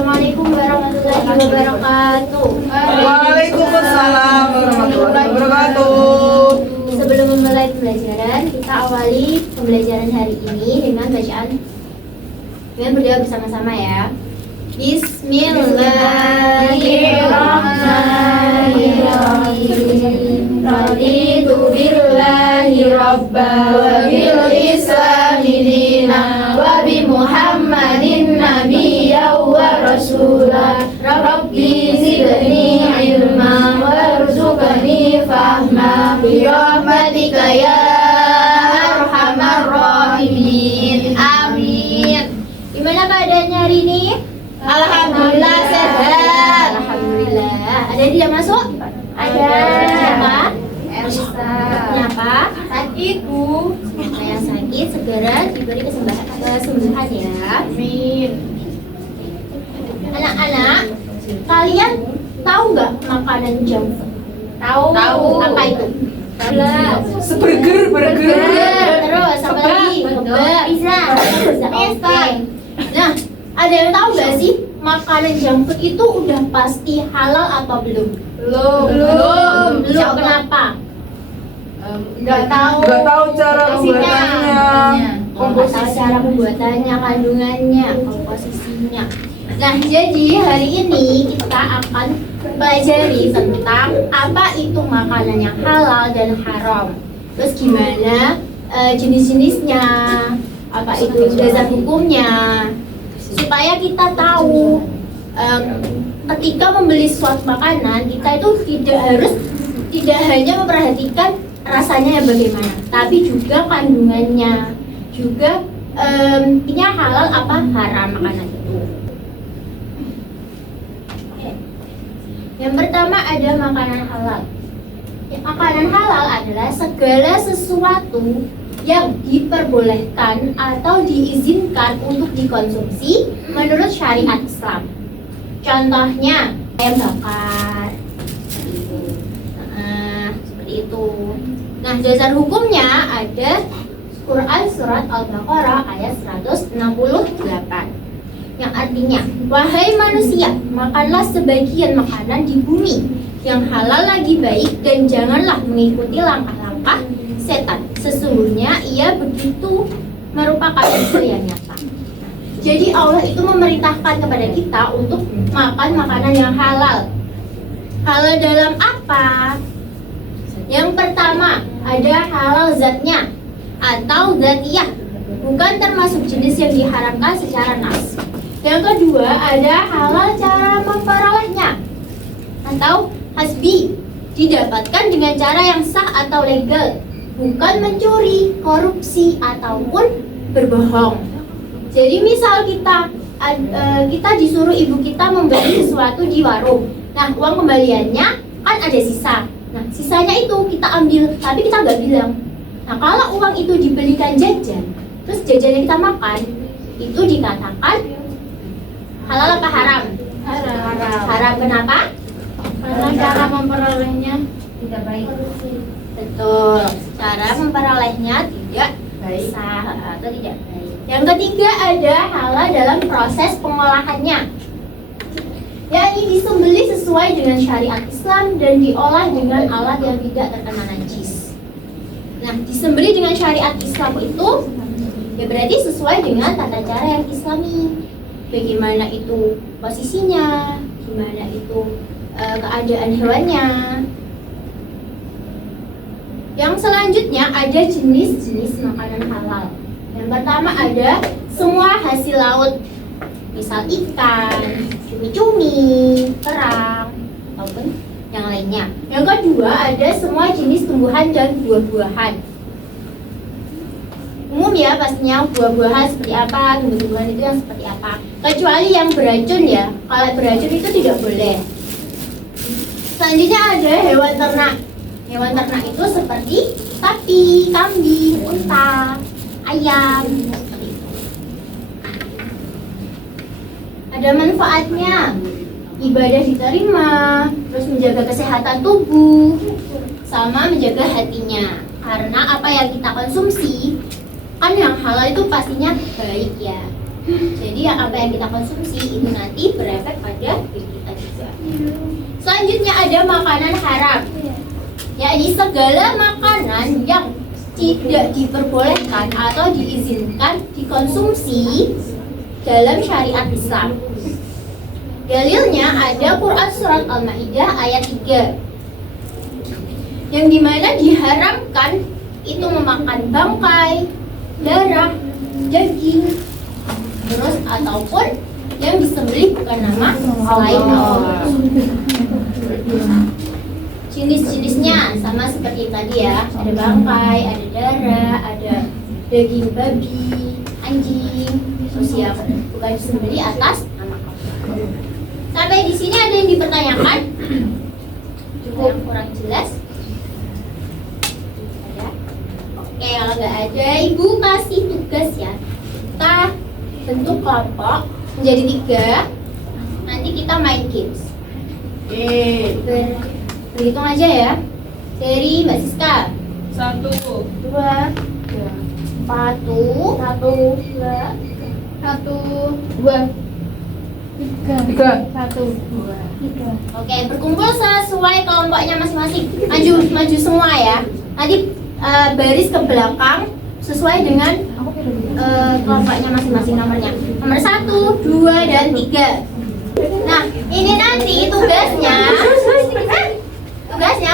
Assalamualaikum warahmatullahi wabarakatuh. Waalaikumsalam warahmatullahi wabarakatuh. Sebelum memulai pembelajaran, kita awali pembelajaran hari ini dengan bacaan dengan berdoa bersama-sama ya. Bismillahirrahmanirrahim. Raditu billahi rabba wa bil islami dina wa bi Muhammadin nabiyya wa rasula. Rabbi zidni ilma warzuqni fahma bi rahmatika ya arhamar rahimin. Amin. Gimana keadaannya hari ini? Alhamdulillah sehat. Alhamdulillah. Ada yang tidak masuk? Ada. Siapa? Kenapa? Sakit, Bu. Siapa yang sakit segera diberi kesembuhan ya. Amin. Anak-anak, kalian tahu nggak makanan junk food? Tahu. Apa itu? Burger. Terus apa lagi? Pizza. Oke. Nah, ada yang tahu nggak sih makanan junk food itu udah pasti halal atau belum? Belum. Kenapa? Nggak tahu cara pembuatannya. Nggak tahu cara pembuatannya, kandungannya, komposisinya. Nah, jadi hari ini kita akan pelajari tentang apa itu makanan yang halal dan haram. Terus gimana jenis-jenisnya, apa itu dasar hukumnya, supaya kita tahu ketika membeli suatu makanan kita itu tidak hanya memperhatikan rasanya yang bagaimana, tapi juga kandungannya, juga ini halal apa haram makanan itu. Yang pertama ada makanan halal. Makanan halal adalah segala sesuatu yang diperbolehkan atau diizinkan untuk dikonsumsi menurut syariat Islam. Contohnya ayam bakar, seperti itu. Nah, dasar hukumnya ada Quran surat Al-Baqarah ayat 168. Yang artinya, wahai manusia, makanlah sebagian makanan di bumi yang halal lagi baik dan janganlah mengikuti langkah-langkah setan. Sesungguhnya ia begitu merupakan musuh yang nyata. Jadi Allah itu memerintahkan kepada kita untuk makan makanan yang halal. Halal dalam apa? Yang pertama ada halal zatnya atau zatiyah, bukan termasuk jenis yang diharamkan secara nas. Yang kedua ada halal cara memperolehnya atau hasbi, didapatkan dengan cara yang sah atau legal, bukan mencuri, korupsi ataupun berbohong. Jadi misal kita disuruh ibu kita membeli sesuatu di warung. Nah, uang kembaliannya kan ada sisa. Nah, sisanya itu kita ambil, tapi kita nggak bilang. Nah, kalau uang itu dibelikan jajan, terus jajan yang kita makan, itu dikatakan halal apa haram? Haram. Kenapa? Karena cara memperolehnya tidak baik. Betul. Cara memperolehnya tidak sah atau tidak baik. Yang ketiga ada halal dalam proses pengolahannya, yakni disembelih sesuai dengan syariat Islam dan diolah dengan alat yang tidak terkena najis. Nah, disembelih dengan syariat Islam itu ya berarti sesuai dengan tata cara yang Islami. Bagaimana itu posisinya, gimana itu keadaan hewannya. Yang selanjutnya ada jenis-jenis makanan halal. Yang pertama ada semua hasil laut, misal ikan, cumi-cumi, kerang, ataupun yang lainnya. Yang kedua ada semua jenis tumbuhan dan buah-buahan. Umum ya pastinya buah-buahan seperti apa, tumbuh-tumbuhan itu yang seperti apa. Kecuali yang beracun ya, kalau beracun itu tidak boleh. Selanjutnya ada hewan ternak. Hewan ternak itu seperti sapi, kambing, unta, ayam, seperti itu. Ada manfaatnya, ibadah diterima, terus menjaga kesehatan tubuh, sama menjaga hatinya. Karena apa yang kita konsumsi kan yang halal itu pastinya baik ya. Jadi apa yang kita konsumsi itu nanti berefek pada diri kita juga. Selanjutnya ada makanan haram, yakni segala makanan yang tidak diperbolehkan atau diizinkan dikonsumsi dalam syariat Islam. Dalilnya ada Quran surat Al-Maidah ayat 3, yang dimana diharamkan itu memakan bangkai, darah, daging, terus ataupun yang disembelih bukan nama selain Allah. Jenis-jenisnya sama seperti tadi ya, ada bangkai, ada darah, ada daging babi, anjing, terus yang bukan disembelih atas nama Allah. Sampai di sini ada yang dipertanyakan? Cukup yang kurang jelas? Ada? Oke, kalau nggak ada, Ibu kasih tugas ya. Kita bentuk kelompok menjadi 3. Nanti kita main games. Berhitung aja ya. Dari Mbak Siska. 1, 2, 1, 2, 3. 1, 2, 3. Oke, berkumpul sesuai kelompoknya masing-masing. Maju semua ya. Nanti baris ke belakang sesuai dengan kelompoknya masing-masing nomornya. Nomor 1, 2, dan 3. Nah, ini nanti tugasnya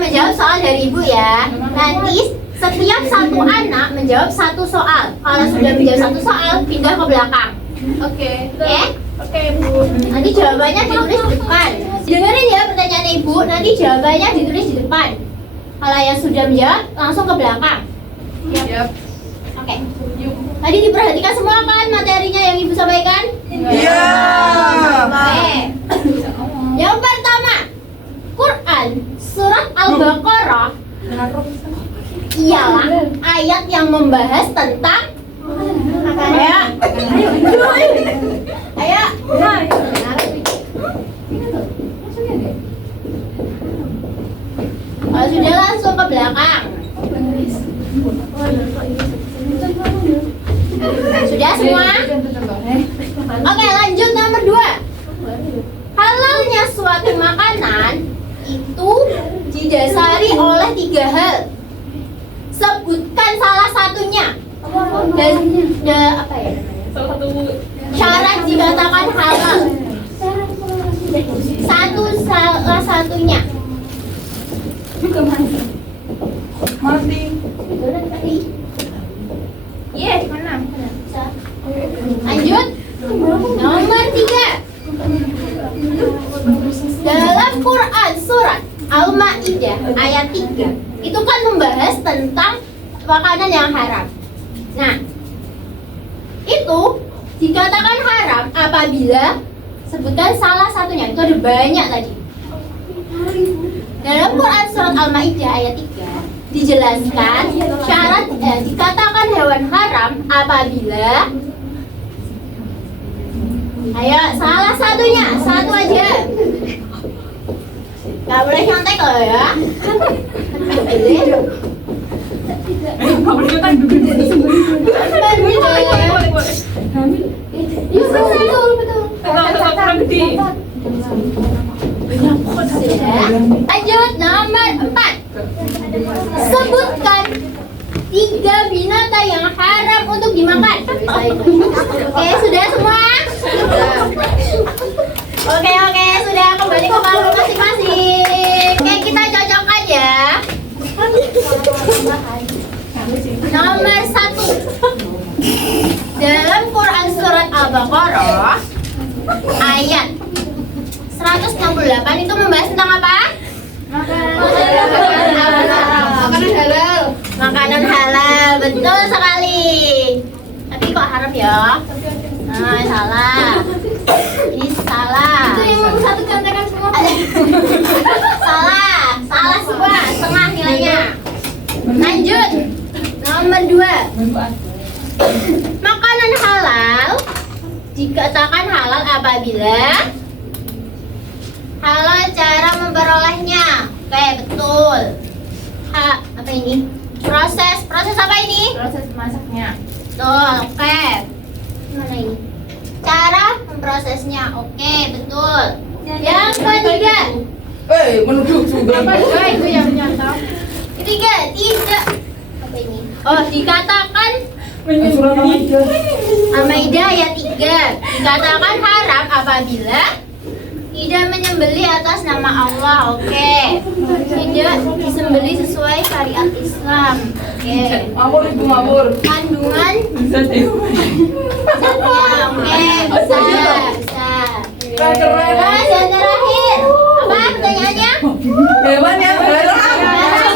menjawab soal dari Ibu ya. Nanti setiap satu anak menjawab 1 soal. Kalau sudah menjawab 1 soal, pindah ke belakang. Oke. Oke? Oke, Bu. Nanti jawabannya ditulis di depan. Dengerin ya pertanyaan Ibu, nanti jawabannya ditulis di depan. Kalau yang sudah menjawab, langsung ke belakang. Yap. Oke. Tadi diperhatikan semua kan materinya yang Ibu sampaikan? Iya. Oke. Yang pertama, Quran surat Al-Baqarah ialah ayat yang membahas tentang Ayo. Kalau sudah langsung ke belakang. Sudah semua? Oke, lanjut nomor 2. Halalnya suatu makanan itu didasari oleh 3 hal. Sebutkan salah satunya. Dan apa ya? Syarat dikatakan halal. Salah satunya. Mati. Iya, mana? Lanjut. Nomor 3. Dalam Quran surat Al-Maidah ayat 3 itu kan membahas tentang makanan yang haram. Nah, itu dikatakan haram apabila sebutkan salah satunya. Itu ada banyak tadi. Dalam Quran surat Al-Maidah ayat 3 dijelaskan syarat dikatakan hewan haram apabila ayo salah satunya, satu aja. Gak boleh nyontek loh ya. Lanjut nomor 4. Sebutkan 3 binatang yang haram untuk dimakan. Oke, sudah semua? Oke, sudah kembali ke kelompok masing-masing. Oke, kita cocokkan ya. Nomor 1. Dalam Quran surat Al-Baqarah ayat 168 itu membahas tentang apa? Makanan halal. Makanan halal, betul sekali. Tapi kok haram ya? Nah, salah. Ini salah. Itu yang mau satu contekan semua. Salah semua, setengah nilainya. Lanjut. Nomor 2. Makanan halal dikatakan halal apabila halal cara memperolehnya. Oke, betul. Apa ini? Proses apa ini? Proses masaknya. Betul, oke. Mana ini? prosesnya. Oke, betul. Yang ketiga. Menuduh juga. Itu yang nyata. Ketiga, tidak. Apa ini? Oh, dikatakan Surat Al-Maidah. Al-Maidah ayat 3. Dikatakan haram apabila tidak menyembelih atas nama Allah. Oke. Tidak disembelih sesuai syariat Islam. Oke. Mabur ibu mabur. Kandungan Bisa deh. oke, bisa. Keren. Nah, yang terakhir. Apa pertanyaannya? Hewan yang haram.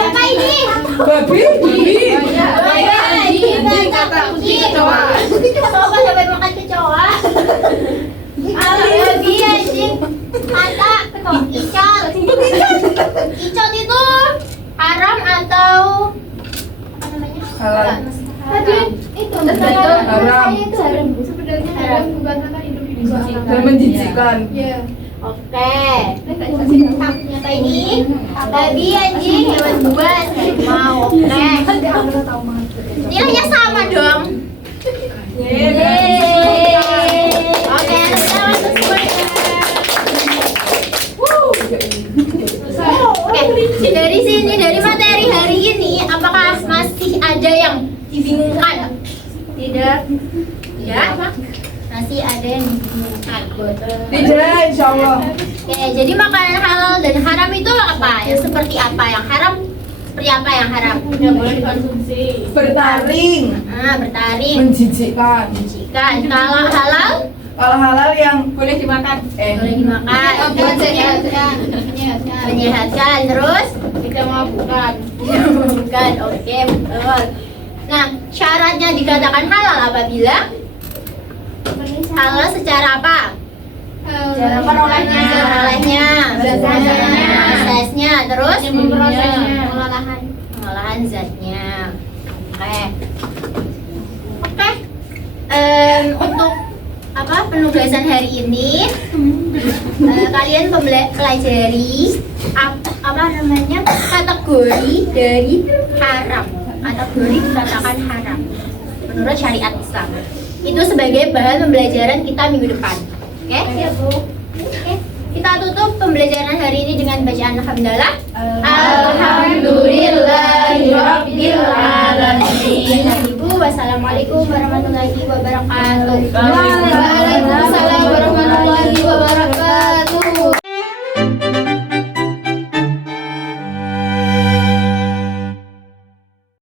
Apa ini? Babi. Anjing, kata kucing, kecoa. Coba sampai makan kecoa. Babi, anjing, kata icat. Icat itu haram atau apa namanya? Halal. Tadi itu Haram. itu haram. Sebenarnya haram bukan karena Indonesia. Dan menjijikkan. Iya. Oke. Apa ini? Babi, anjing, hewan buas, harimau. Oke. Nilainya sama dong. Yeay. Oke, selamat semuanya. Oke, dari sini, dari materi hari ini, apakah masih ada yang dibingungkan? Tidak. Ya? Masih ada yang dibingungkan. Tidak, insya Allah. Oke, jadi makanan halal dan haram itu apa? Ya, seperti apa yang haram? Seperti apa yang haram? Tidak boleh dikonsumsi. Bertaring. Nah, bertaring. Menjijikkan. Jika kalau halal Kalau halal yang Boleh dimakan. boleh dimakan. Menyehatkan. Menyehatkan terus Tidak memabukkan. bukan. Oke, betul. Nah, syaratnya dikatakan halal apabila halal secara apa? Cara perolehnya. Perolehnya, prosesnya, terus Memprosesnya. pengolahan zatnya. Oke. Oke. Untuk apa penugasan hari ini kalian pelajari apa namanya kategori dari haram. Kategori dikatakan haram menurut syariat Islam. Itu sebagai bahan pembelajaran kita minggu depan. Oke? Oke. Kita tutup pembelajaran hari ini dengan bacaan alhamdulillah. Alhamdulillahirabbil alamin. Ibu, wassalamualaikum warahmatullahi wabarakatuh.